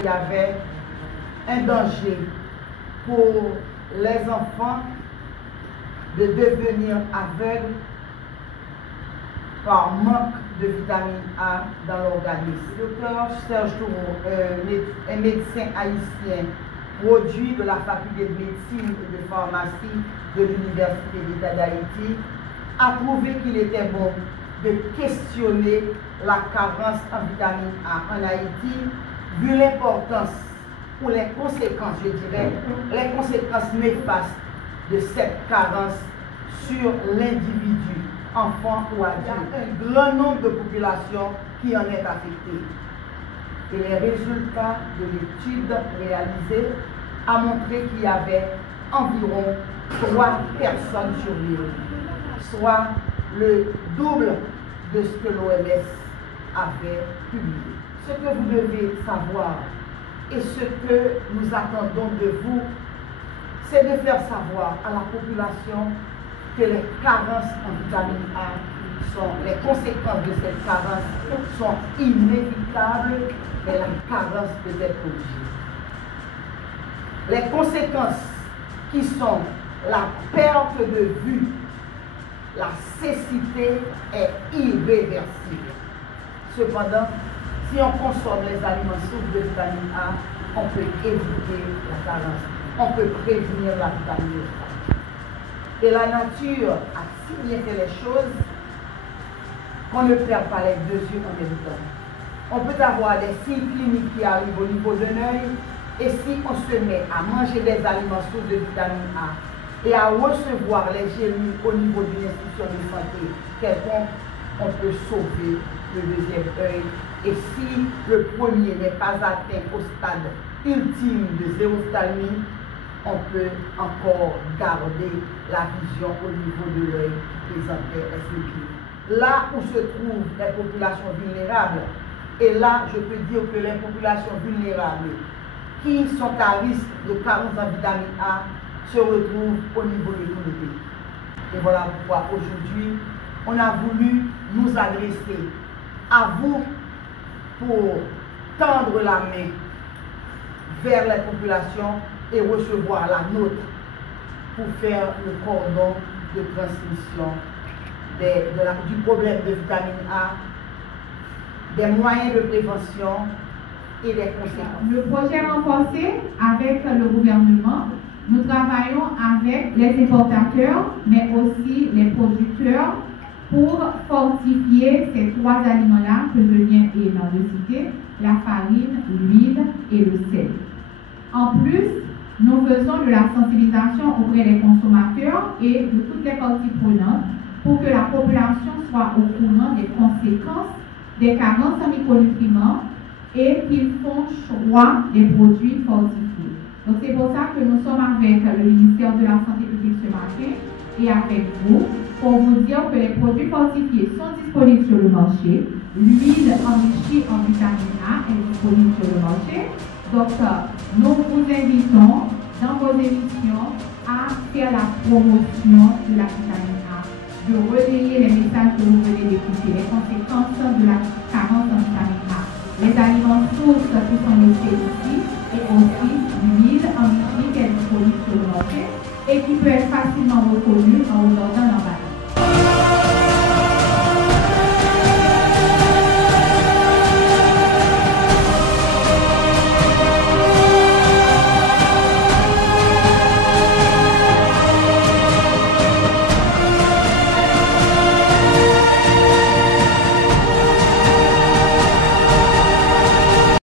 Il y avait un danger pour les enfants de devenir aveugles par manque de vitamine A dans l'organisme. Le docteur Serge Toureau, un médecin haïtien, produit de la faculté de médecine et de pharmacie de l'Université d'État d'Haïti, a trouvé qu'il était bon de questionner la carence en vitamine A en Haïti, vu l'importance ou les conséquences, je dirais, les conséquences néfastes de cette carence sur l'individu, enfant ou adulte. Un grand nombre de populations qui en est affectée. Et les résultats de l'étude réalisée a montré qu'il y avait environ 3 personnes sur 1000, soit le double de ce que l'OMS avait publié. Ce que vous devez savoir et ce que nous attendons de vous, c'est de faire savoir à la population que les carences en vitamine A les conséquences de cette carence sont inévitables, mais la carence peut être corrigée. Les conséquences qui sont la perte de vue, la cécité est irréversible. Cependant, si on consomme les aliments sources de vitamine A, on peut éviter la carence, on peut prévenir la vitamine A. Et la nature a si bien fait les choses qu'on ne perd pas les deux yeux en même temps. On peut avoir des signes cliniques qui arrivent au niveau de l'œil, et si on se met à manger des aliments sources de vitamine A et à recevoir les gélules au niveau d'une institution de santé quelconque, on peut sauver le deuxième œil. Et si le premier n'est pas atteint au stade ultime de zérophthalmie, on peut encore garder la vision au niveau de l'œil qui présentait SLP. Là où se trouvent les populations vulnérables, et là je peux dire que les populations vulnérables qui sont à risque de carence en vitamine A se retrouvent au niveau de tout le pays. Et voilà pourquoi aujourd'hui on a voulu nous adresser à vous pour tendre la main vers les populations et recevoir la nôtre pour faire le cordon de transmission du problème de vitamine A, des moyens de prévention et des conséquences. Le projet renforcé avec le gouvernement, nous travaillons avec les importateurs, mais aussi les producteurs pour fortifier ces 3 aliments-là que je viens de citer, la farine, l'huile et le sel. En plus, nous faisons de la sensibilisation auprès des consommateurs et de toutes les parties prenantes pour que la population soit au courant des conséquences des carences en micronutriments et qu'ils font choix des produits fortifiés. Donc c'est pour ça que nous sommes avec le ministère de la Santé publique ce matin et avec vous pour vous dire que les produits fortifiés sont disponibles sur le marché. L'huile enrichie en vitamine A est disponible sur le marché. Donc nous vous invitons dans vos émissions à faire la promotion de la vitamine A, de relayer les messages que vous venez d'écouter, les conséquences de la carence en vitamine A, les aliments sources qui sont listés ici,